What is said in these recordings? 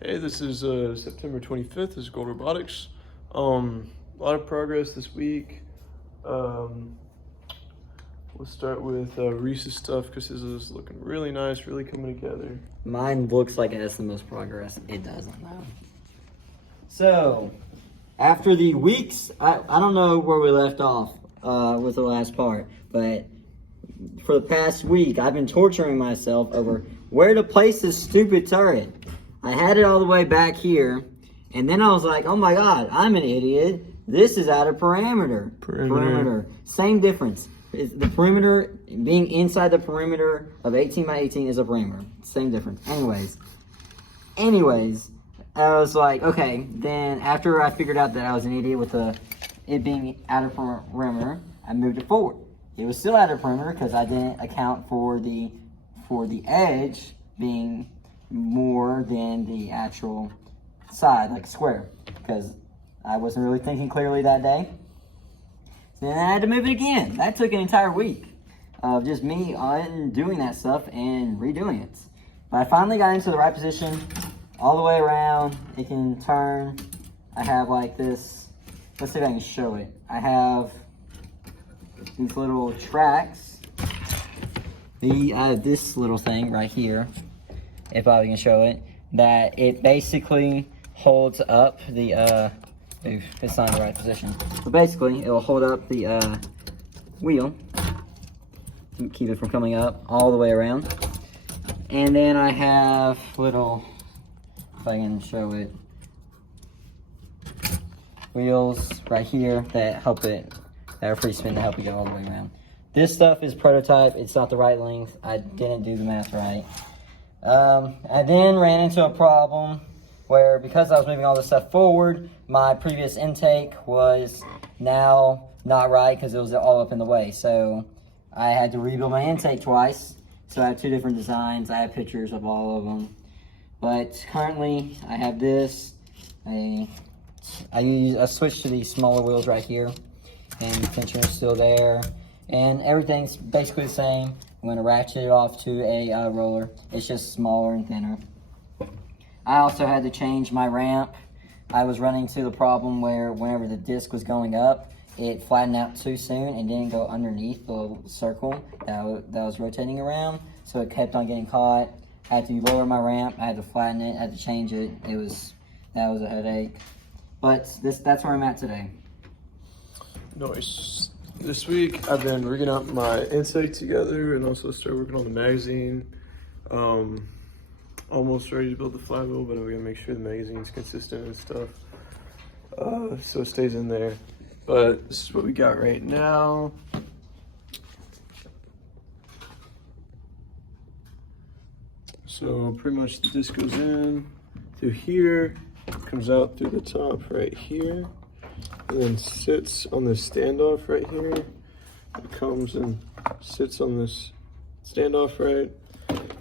Hey, this is September 25th. This is Gold Robotics. A lot of progress this week. We'll start with Reese's stuff because his is looking really nice, really coming together. Mine looks like it has the most progress. It doesn't though. So, after the weeks, I don't know where we left off with the last part, but for the past week, I've been torturing myself over where to place this stupid turret. I had it all the way back here, and then I was like, oh my god, I'm an idiot. This is out of perimeter. Same difference. The perimeter, being inside the perimeter of 18 by 18 is a perimeter. Same difference. Anyways, I was like, okay, then after I figured out that I was an idiot with it being out of perimeter, I moved it forward. It was still out of perimeter because I didn't account for the edge being more than the actual side, like square, because I wasn't really thinking clearly that day. Then I had to move it again. That took an entire week of just me undoing that stuff and redoing it. But I finally got into the right position, all the way around. It can turn. I have like this. Let's see if I can show it. I have these little tracks. I have this little thing right here, if I can show it, that it basically holds up the, it's not in the right position. But basically, it will hold up the wheel to keep it from coming up all the way around. And then I have little, if I can show it, wheels right here that help it, that are free spin to help you get all the way around. This stuff is prototype. It's not the right length. I didn't do the math right. I then ran into a problem where, because I was moving all this stuff forward, my previous intake was now not right because it was all up in the way. So I had to rebuild my intake twice. So I have two different designs. I have pictures of all of them. But currently I have this. I switched to these smaller wheels right here, and the tensioner is still there. And everything's basically the same. I'm going to ratchet it off to a roller. It's just smaller and thinner. I also had to change my ramp. I was running into the problem where whenever the disc was going up, it flattened out too soon and didn't go underneath the circle that was rotating around. So it kept on getting caught. I had to lower my ramp. I had to flatten it. I had to change it. That was a headache. But that's where I'm at today. Nice. This week I've been rigging up my intake together and also started working on the magazine. Almost ready to build the flywheel, but I'm gonna make sure the magazine's consistent and stuff, so it stays in there. But this is what we got right now. So pretty much the disc goes in through here, comes out through the top right here, and then sits on this standoff right here. It comes and sits on this standoff right.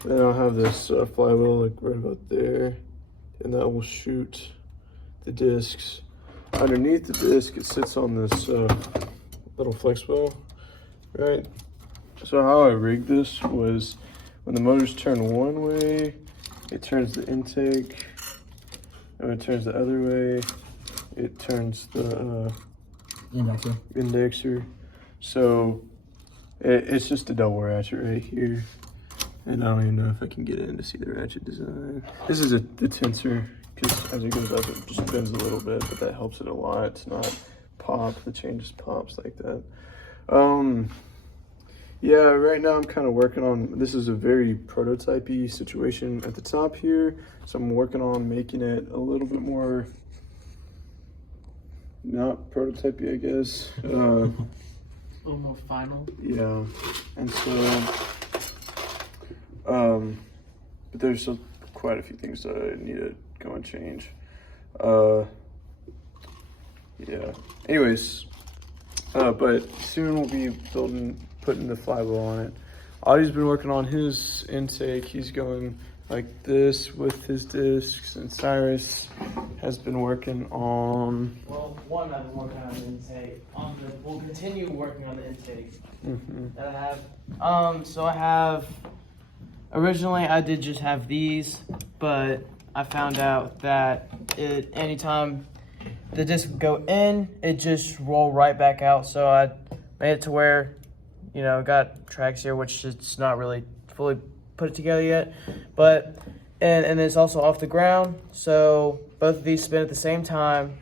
Then I'll have this flywheel like right about there, and that will shoot the discs. Underneath the disc, it sits on this little flex wheel, right? So how I rigged this was, when the motors turn one way, it turns the intake, and when it turns the other way, it turns the indexer. So it's just a double ratchet right here. And I don't even know if I can get in to see the ratchet design. This is the tensor, because as it goes up, it just bends a little bit, but that helps it a lot. It's not pop, the chain just pops like that. Yeah, right now I'm kind of working on, this is a very prototype-y situation at the top here. So I'm working on making it a little bit more, not prototype-y, I guess. A little more final. Yeah, and so, but there's still quite a few things that I need to go and change. Yeah, anyways, but soon we'll be putting the flywheel on it. Audie's been working on his intake. He's going like this with his discs, and Cyrus has been working on... Well, one, I've been working on the intake. We'll continue working on the intake that I have. So I have, originally I did just have these, but I found out that anytime the disc would go in, it just roll right back out. So I made it to where, got tracks here, which it's not really fully put it together yet, but and it's also off the ground. So both of these spin at the same time,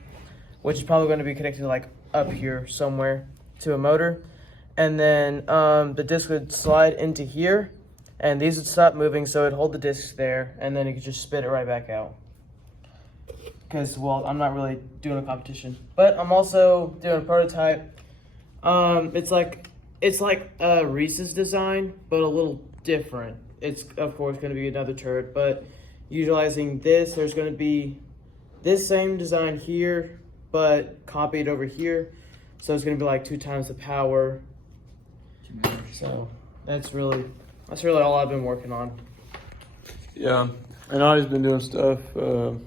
which is probably going to be connected like up here somewhere to a motor, and then the disc would slide into here, and these would stop moving, so it'd hold the disc there, and then it could just spit it right back out. Because, well, I'm not really doing a competition, but I'm also doing a prototype. It's like a Reese's design, but a little different. It's, of course, going to be another turret, but utilizing this, there's going to be this same design here, but copied over here. So it's going to be like 2 times the power. So that's really all I've been working on. Yeah, and I've been doing stuff, but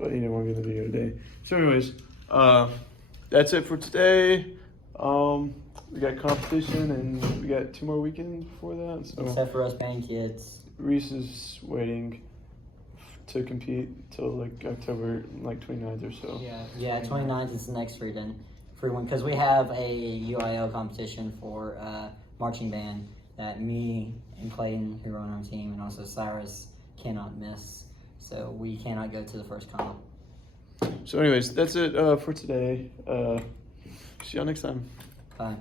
he didn't want to get the video today. So anyways, that's it for today. We got competition and we got 2 more weekends before that. So Except for us band kids. Reese is waiting to compete till like October 29th or so. Yeah, 29th is the next free one, because we have a UIL competition for marching band that me and Clayton, who run our team, and also Cyrus cannot miss. So we cannot go to the first comp. So anyways, that's it for today. See y'all next time. Bye.